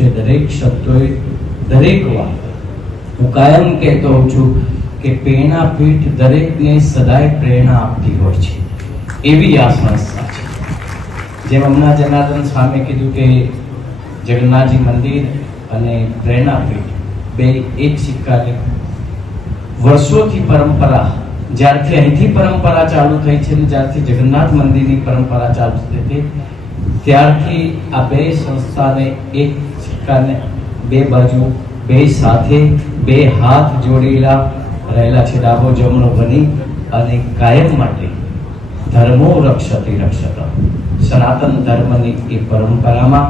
છે દરેક શબ્દોએ દરેક વાત. હું કાયમ કહેતો છું કે પ્રેરણા પીઠ દરેકને સદાય પ્રેરણા આપતી હોય છે. એવી આ સંસ્થા છે. જેમ હમણાં જનાર્દન સ્વામી કીધું કે જગન્નાથજી મંદિર અને પ્રેરણા પીઠ બે એક સિક્કાની વર્ષોથી પરંપરા, જ્યારથી અહીંથી પરંપરા ચાલુ થઈ છે ને જ્યારથી જગન્નાથ મંદિરની પરંપરા ચાલુ થઈ હતી ત્યારથી આ બે સંસ્થાને એક સિક્કાને બે બાજુ, બે સાથે બે હાથ જોડેલા રહેલા છે ડાબો જમણો બની અને કાયમ માટે ધર્મો રક્ષતી રક્ષત. સનાતન ધર્મની એ પરંપરામાં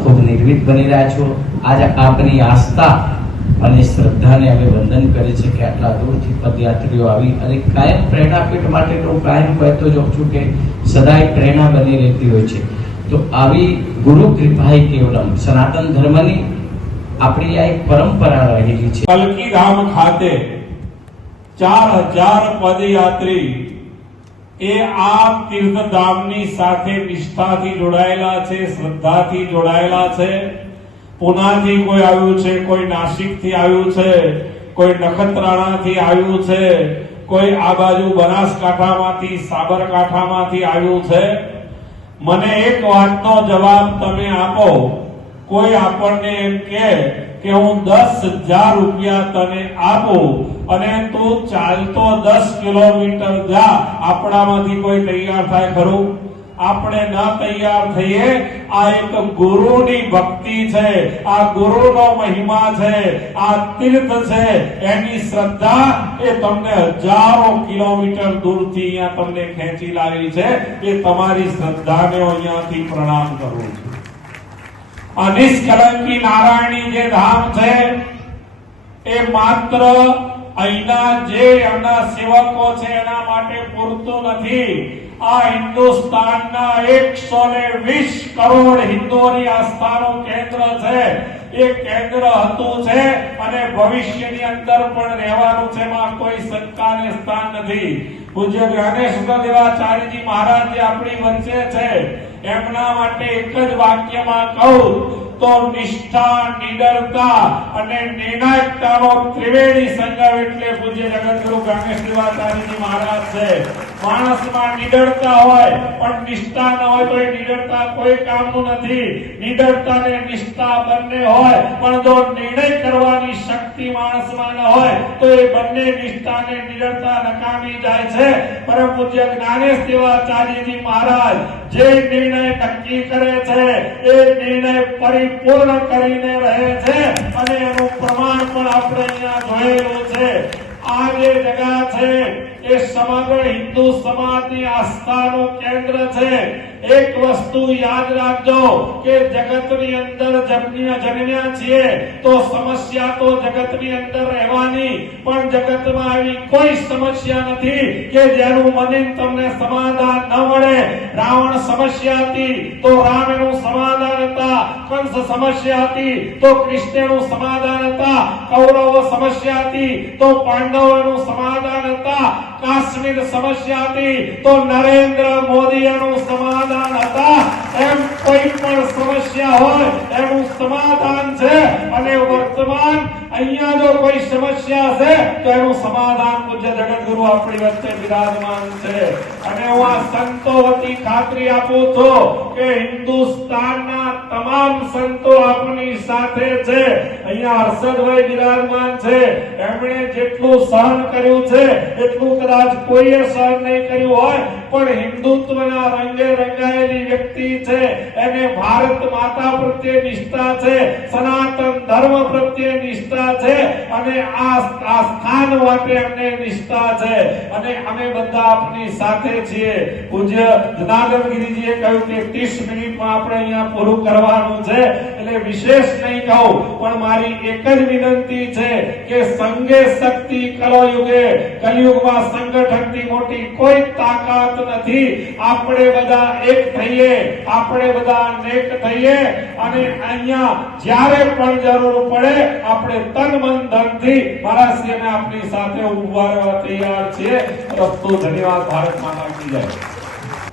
ખૂબ નિર્વિત બની રહ્યા છો. આજે આપની આસ્થા અને શ્રદ્ધાને અમે વંદન કરીએ છીએ કે આટલા દૂરથી પદયાત્રીઓ આવી અને કાયમ પ્રેરણાપીઠ માટે તો હું કાયમ કહેતો જ છું કે સદાય પ્રેરણા બની રહેતી હોય છે. તો આવી ગુરુ કૃપાએ કેવલમ. સનાતન ધર્મની આપણી આ એક પરંપરા રહેલી છે. કલકીધામ ખાતે ચાર હજાર પદયાત્રી એ આ તીર્થધામની સાથે નિષ્ઠાથી જોડાયેલા છે, શ્રદ્ધાથી જોડાયેલા છે. પુનાથી કોઈ આવ્યું છે, કોઈ નાસિકથી આવ્યું છે, કોઈ નખત્રાણાથી આવ્યું છે, કોઈ આ બાજુ બનાસકાંઠામાંથી, સાબરકાંઠામાંથી આવ્યું છે. મને એક વાતનો જવાબ તમે આપો. કોઈ આપણને એમ કે કે હું દસ હજાર રૂપિયા તને આપું અને તું ચાલતો દસ કિલોમીટર જા. આપણામાંથી કોઈ તૈયાર થાય ખરું? આપણે ના તૈયાર થઈએ, આ એક ગુરુની ભક્તિ છે, આ ગુરુનો મહિમા છે, આ તીર્થ છે, એની શ્રદ્ધા એ તમને હજારો કિલોમીટર દૂરથી અહીંયા તમને ખેંચી લાવી છે, એ તમારી શ્રદ્ધાને અહીંયાથી પ્રણામ કરું છું. આ નારાયણી જે ધામ છે, એ માત્ર અહીંના જે એમના સેવકો છે એના માટે પૂરતું નથી. આ હિન્દુસ્તાનના એકસો ને વીસ કરોડ હિન્દુઓની આસ્થાનું કેન્દ્ર છે. એ કેન્દ્ર હતું છે અને ભવિષ્યની અંદર પણ રહેવાનું છે માં કોઈ શંકાને સ્થાન નથી. પૂજ્ય જ્ઞાનેશ દેવાચાર્યજી મહારાજ આપણી વચ્ચે છે. એમના માટે એક જ વાક્યમાં કહું, તો નિષ્ઠા નિડરતા અને નિર્ણાયકતાનો ત્રિવેણી સંગમ એટલે પૂજ્ય જગતગુરુ ગણેશ દેવાચાર્યજી મહારાજ છે. માણસમાં નિડરતા હોય, પણ નિષ્ઠા ન હોય તો એ નિડરતા કોઈ કામનું નથી. નિડરતા ને નિષ્ઠા બંને હોય, પણ જો નિર્ણય કરવાની શક્તિ માણસમાં ન હોય, તો એ બંને નિષ્ઠા ને નિડરતા નકામી જાય છે. પરમ પૂજ્ય જ્ઞાનેશ મહારાજ જે નિર્ણય નક્કી કરે છે, એ નિર્ણય પરિપૂર્ણ કરીને રહે છે અને એનું પ્રમાણ પણ આપણે અહીંયા જોયેલું છે. આ જે જગા છે એ સમગ્ર હિન્દુ સમાજની આસ્થાનું કેન્દ્ર છે. એક વસ્તુ યાદ રાખજો કે જગતની અંદર જન્મ્યા છીએ તો સમસ્યા તો જગતની અંદર રહેવાની. પણ જગતમાં એવી કોઈ સમસ્યા નથી કે જેનું મને તમને સમાધાન ન મળે. રાવણ સમસ્યા હતી તો રામ એનું સમાધાન હતા. કંસ સમસ્યા હતી તો કૃષ્ણનું સમાધાન હતા. કૌરવો સમસ્યા હતી તો પાંડવોનું સમાધાન હતા. કાશ્મીર સમસ્યા હતી તો નરેન્દ્ર મોદી એનું સમાધાન હતા એમ કોઈ પણ સમસ્યા હોય એનું સમાધાન છે. અને વર્તમાન અહીંયા જો કોઈ સમસ્યા છે, તો એનું સમાધાન પૂજ્ય જગતગુરુ આપણી વચ્ચે વિરાજમાન છે. અને હું આ સંતો વતી ખાતરી આપું છું કે હિન્દુસ્તાનના તમામ સંતો આપની સાથે છે. અહીંયા હર્ષદભાઈ વિરાજમાન છે. એમણે જેટલું સહન કર્યું છે, એટલું કદાચ કોઈએ સહન નહીં કર્યું હોય, પણ હિન્દુત્વના રંગે રંગાયેલી વ્યક્તિ છે. એને ભારત માતા પ્રત્યે નિષ્ઠા છે. સનાતન ધર્મ પ્રત્યે નિષ્ઠા છે અને આ સ્થાન માટે અમને નિષ્ઠા છે. અને અમે બધા આપની સાથે છીએ. પૂજ્ય જનાર્દન ગિરીજીએ કહ્યું કે 30 મિનિટમાં આપણે અહીંયા પૂરું કરવાનું છે. એટલે વિશેષ નહીં કહું, પણ મારી એક જ વિનંતી છે કે સંગે શક્તિ કલયુગે. કલયુગમાં સંગઠનથી મોટી કોઈ તાકાત નથી. આપણે બધા એક થઈએ, આપણે બધા નેક થઈએ. અને અહીંયા જ્યારે પણ જરૂર પડે, આપણે તન મન ધનથી મારા શ્રીને આપની સાથે ઊભા રહેવા તૈયાર છીએ. રસ્તો ધન્યવાદ, ભારત માતા કી જય.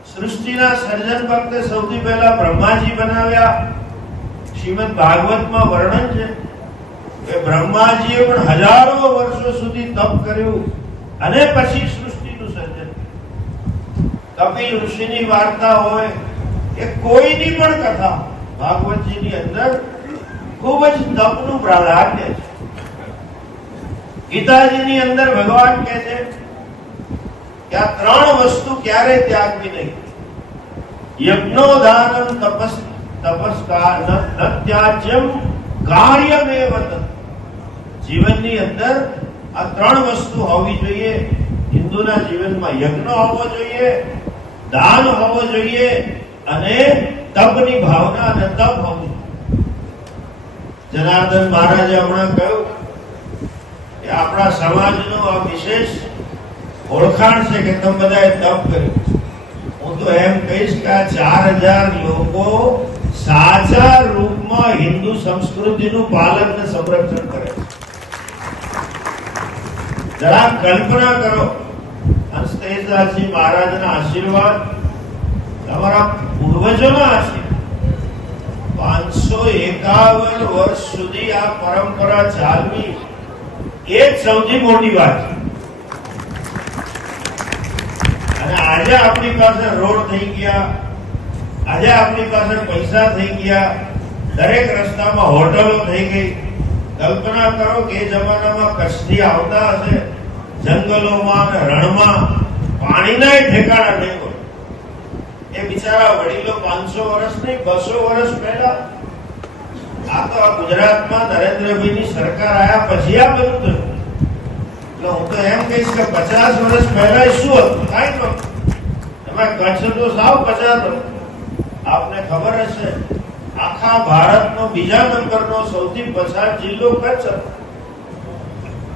સૃષ્ટિના સર્જન વખતે સૌથી પહેલા બ્રહ્માજી બનાવ્યા. શ્રીમદ ભાગવતમાં વર્ણન છે કે બ્રહ્માજીએ પણ હજારો વર્ષો સુધી તપ કર્યું અને પછી સૃષ્ટિનું સર્જન કપિલ ઋષિની વાર્તા હોય કે કોઈની પણ કથા ભાગવતજીની અંદર ખૂબ જ તપનું પ્રાધાન્ય છે. ગીતાજીની અંદર ભગવાન કહે છે કે આ ત્રણ વસ્તુ ક્યારે ત્યાગવી નહીં. યજ્ઞોદાનમ તપસ તપસ્કાર ન કાર્યમેવ જીવનની અંદર આ ત્રણ વસ્તુ હોવી જોઈએ. હિન્દુના જીવનમાં યજ્ઞ હોવો જોઈએ, દાન હોવો જોઈએ અને તપની ભાવના અને તપ હોવું. જનાર્દન મહારાજે હમણાં કહ્યું કે આપણા સમાજનો આ વિશેષ ઓળખાણ છે કે તમે બધાએ તપ કર્યું હું તો એમ કહીશ કે આ ચાર હજાર લોકો સાચા રૂપમાં હિન્દુ સંસ્કૃતિનું પાલન ને સંરક્ષણ કરે છે. જરા કલ્પના કરો, હંસતેજદાસજી મહારાજના આશીર્વાદ તમારા પૂર્વજોના આશીર્વાદ. પાંચસો એકાવન વર્ષ સુધી આ પરંપરા ચાલવી એ જ સૌથી મોટી વાત છે. અને આજે આપણી પાસે રોડ થઈ ગયા, આજે આપણી પાસે પૈસા થઈ ગયા, દરેક રસ્તામાં હોટલો થઈ ગઈ. કલ્પના કરો કે જમાનામાં કચ્છથી આવતા હશે, જંગલોમાં રણમાં પાણીના ઠેકાણા નહીં એ બિચારા વડીલો પાંચસો વર્ષ નહીં, બસો વર્ષ પહેલા. આ તો આ ગુજરાતમાં નરેન્દ્રભાઈની સરકાર આયા પછી આ બધું થયું. એટલે હું તો એમ કહીશ કે પચાસ વર્ષ પહેલા શું હતું? કાંઈ નહોતું. એમાં કચ્છ તો સાવ પચાસ હતું. આપને ખબર હશે, આખા ભારતનો બીજા નંબરનો સૌથી પછાત જિલ્લો કચ્છ હતો.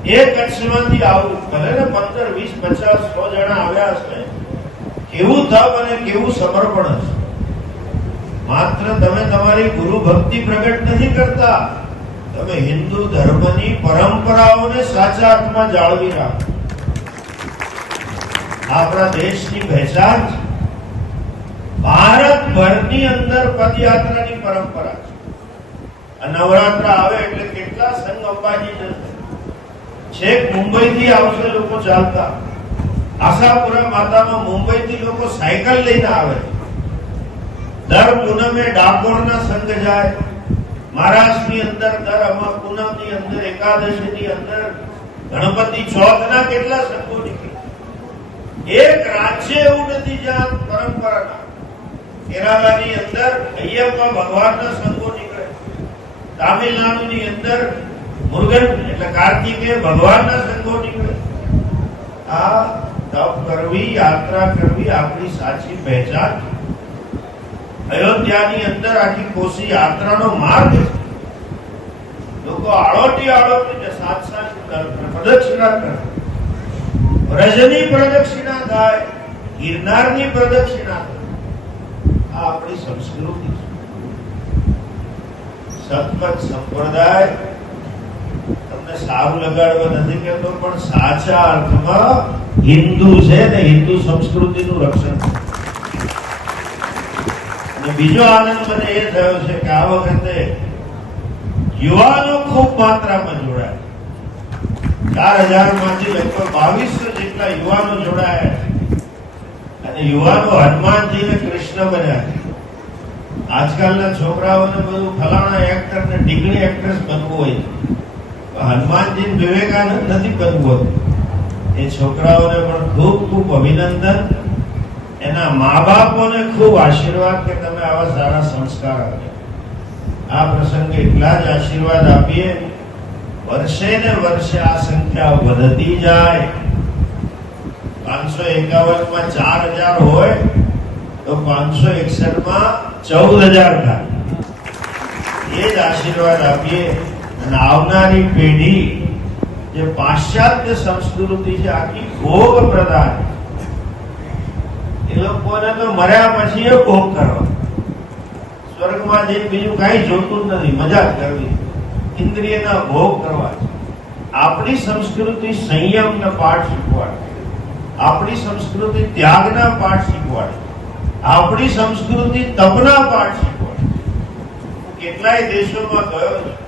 એ કચ્છમાંથી આવું, ભલે ને પંદર, વીસ, પચાસ, સો જણા આવ્યા હશે કેવું તપ અને કેવું સમર્પણ છે માત્ર તમે તમારી ગુરુ ભક્તિ પ્રગટ નથી કરતા. તમે હિન્દુ ધર્મની પરંપરાઓને સાચા અર્થમાં જાળવી રાખો. આપણા દેશની પહેચાન છે. ભારતભરની અંદર પદયાત્રાની પરંપરા છે. નવરાત્રા આવે એટલે કેટલા સંઘ અંબાજી છેક મુંબઈ થી આવશે લોકો ચાલતા. આશાપુરા માતામાં મુંબઈથી લોકો સાયકલ લઈને આવે. દર પૂનમે ડાકોરના સંઘ જાય. મહારાષ્ટ્રની અંદર, દર અમા પૂનમની અંદર, એકાદશીની અંદર ગણપતિ ચોથના કેટલા સંઘો નીકળે. એક રાજ્ય એવું નથી જ્યાં પરંપરા ના કેરાલાની અંદર અય્યપ્પા ભગવાનના સંઘો નીકળે. તામિલનાડુની અંદર મુરુગન, એટલે કાર્તિકે ભગવાનના સંઘો નીકળે. આ તપ કરવી યાત્રા કરવી આપણી સાચી પહેચાન છે. અયોધ્યાની અંદર આખી કોશી યાત્રાનો માર્ગ છે લોકો આળોટી આળોટીને સાત સાત પ્રદક્ષિણા કરે વ્રજની પ્રદક્ષિણા થાય ગિરનારની પ્રદક્ષિણા થાય આ આપણી સંસ્કૃતિ છે સતપથ સંપ્રદાય તમને સારું લગાડવા નથી કહેતો, પણ સાચા અર્થમાં હિન્દુ છે ને હિન્દુ સંસ્કૃતિનું રક્ષણ બીજો આનંદ મને એ થયો છે કે આ વખતે યુવાનો ખૂબ માત્રામાં જોડાય. ચાર હજારમાંથી લગભગ બાવીસો જેટલા યુવાનો જોડાયા અને યુવાનો હનુમાનજી ને કૃષ્ણ બન્યા. આજકાલના છોકરાઓને બધું ફલાણા એક્ટર ને ડિગ્રી એક્ટ્રેસ બનવું હોય હનુમાનજી વિવેકાનંદ નથી કરવું હતું. એ છોકરાઓને પણ ખૂબ ખૂબ અભિનંદન. એના મા બાપોને ખૂબ આશીર્વાદ કે તમે આવા સારા સંસ્કાર આપ્યા. આ પ્રસંગે એટલા જ આશીર્વાદ આપીએ. વર્ષે ને વર્ષે આ સંખ્યા વધતી જાય. પાંચસો એકાવનમાં ચાર હજાર હોય, તો પાંચસો એકસઠમાં ચૌદ હજાર થાય. એ જ આશીર્વાદ આપીએ. અને આવનારી પેઢી જે પાશ્ચાત્ય સંસ્કૃતિ છે, આખી ભોગ પ્રધાન. એ લોકોને તો મર્યા પછી એ ભોગ કરવા. સ્વર્ગમાં જે બીજું કાંઈ જોતું નથી, મજા જ કરવી. ઇન્દ્રિયના ભોગ કરવા આપણી સંસ્કૃતિ સંયમના પાઠ શીખવાડે આપણી સંસ્કૃતિ ત્યાગના પાઠ શીખવાડે આપણી સંસ્કૃતિ તપના પાઠ શીખવાડે કેટલાય દેશોમાં ગયો છું.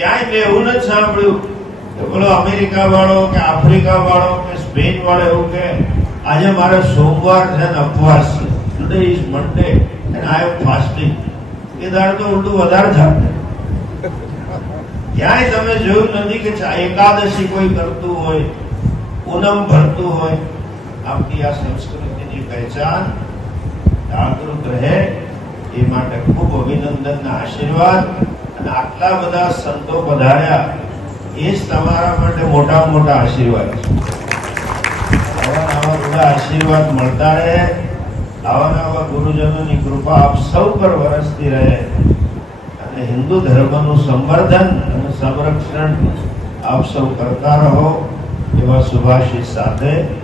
ક્યાંય મેં એવું નથી સાંભળ્યું કે બોલો અમેરિકા વાળો કે આફ્રિકા વાળો કે સ્પેન વાળો એવું કે, આજે મારે સોમવાર છે અને અપવાસ છે. Today is Monday and I am fasting એ દાડે તો ઉલટું વધારે થાય ક્યાંય તમે જોયું નથી કે એકાદશી કોઈ કરતું હોય, પૂનમ ભરતું હોય. આપણી આ સંસ્કૃતિની પહેચાન જાગૃત રહે એ માટે ખૂબ અભિનંદનના આશીર્વાદ. આટલા બધા સંતો પધાર્યા, એ જ તમારા માટે મોટા મોટા આશીર્વાદ છે. આવા બધા આશીર્વાદ મળતા રહે, આવા નવા ગુરુજનોની કૃપા આપ સૌ પર વરસતી રહે. અને હિન્દુ ધર્મનું સંવર્ધન અને સંરક્ષણ આપ સૌ કરતા રહો એવા શુભાશીષ સાથે